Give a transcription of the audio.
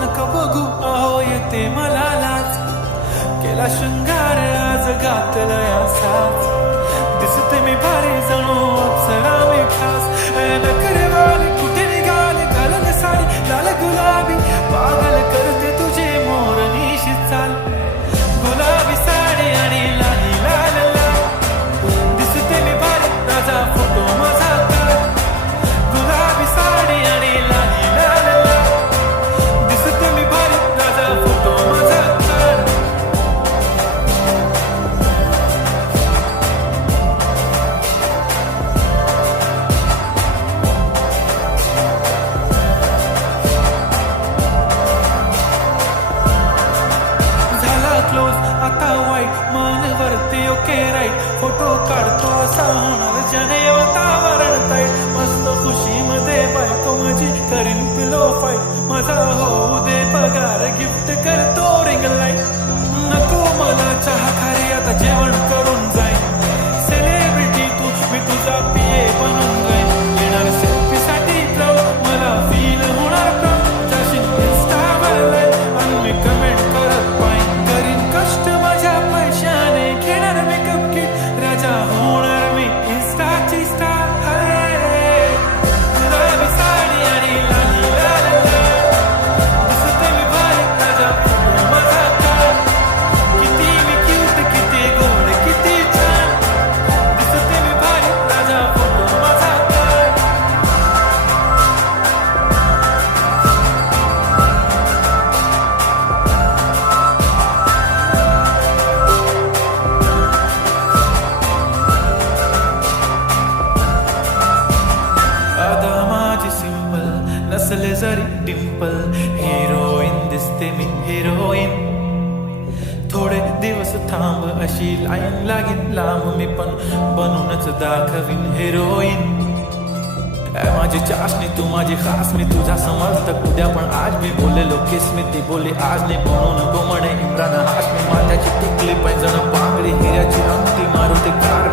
नका बघू अहो येते मला लाज केला शृंगार आज घातलाय असाच दिसते मी भारी जणू अप्सरा मी खास नखरे वाली कुठे निघाले घालून साडी लाल गुलाबी पागल करते तुझे मोरनीशी चाल गुलाबी साडी आणि लाली लाल लाल दिसते मी भारी राजा फोटो माझा काढ गुलाबी साडी आणि लाली लाल लाल दिसते मी भारी राजा फोटो माझा काढ क्लोज आता वाईट मन वरती ओके राईट फोटो काढतो असा होणार ज्याने वातावरण ताईट मस्त खुशी मध्ये बायको माझी करीन पिलो फाईट माझा होऊ दे पगार गिफ्ट करतो रिंग लाईट नको मला चहा खारी आता जेवण करून जाईन सेलिब्रिटी तू मी तुझा पिये बनून जाईन येणार सेल्फी साठी मला फील होणार जाशील इंस्टावर लाईक आणि मी कमेंट करत पाहिजे कष्ट माझ्या पैशाने घेणार मेकअप किट राजा होणार मी इंस्टाची स्टार गुलाबी साडी आणि लाली लाल लाल दिसते मी भारी राजा फोटो माझा काढ किती मी क्यूट किती गोड किती छान दिसते मी भारी राजा फोटो माझा काढ नसले जरी डिंपल हिरोईन दिसते मी हिरोईन थोडे दिवस थांब अशी लाईन लागेल लांब मी पण बनूनच दाखवीन हिरोईन माझी चाशनी तू माझी खास मी तुझा समर्थक उद्या पण आज मी बोललेलो किस मी ती बोली आज नाही म्हणून गोमडे इम्रान हाश मी माथ्याची टिकली पैंजण बांगडी हिऱ्याची अंगठी मारुती कार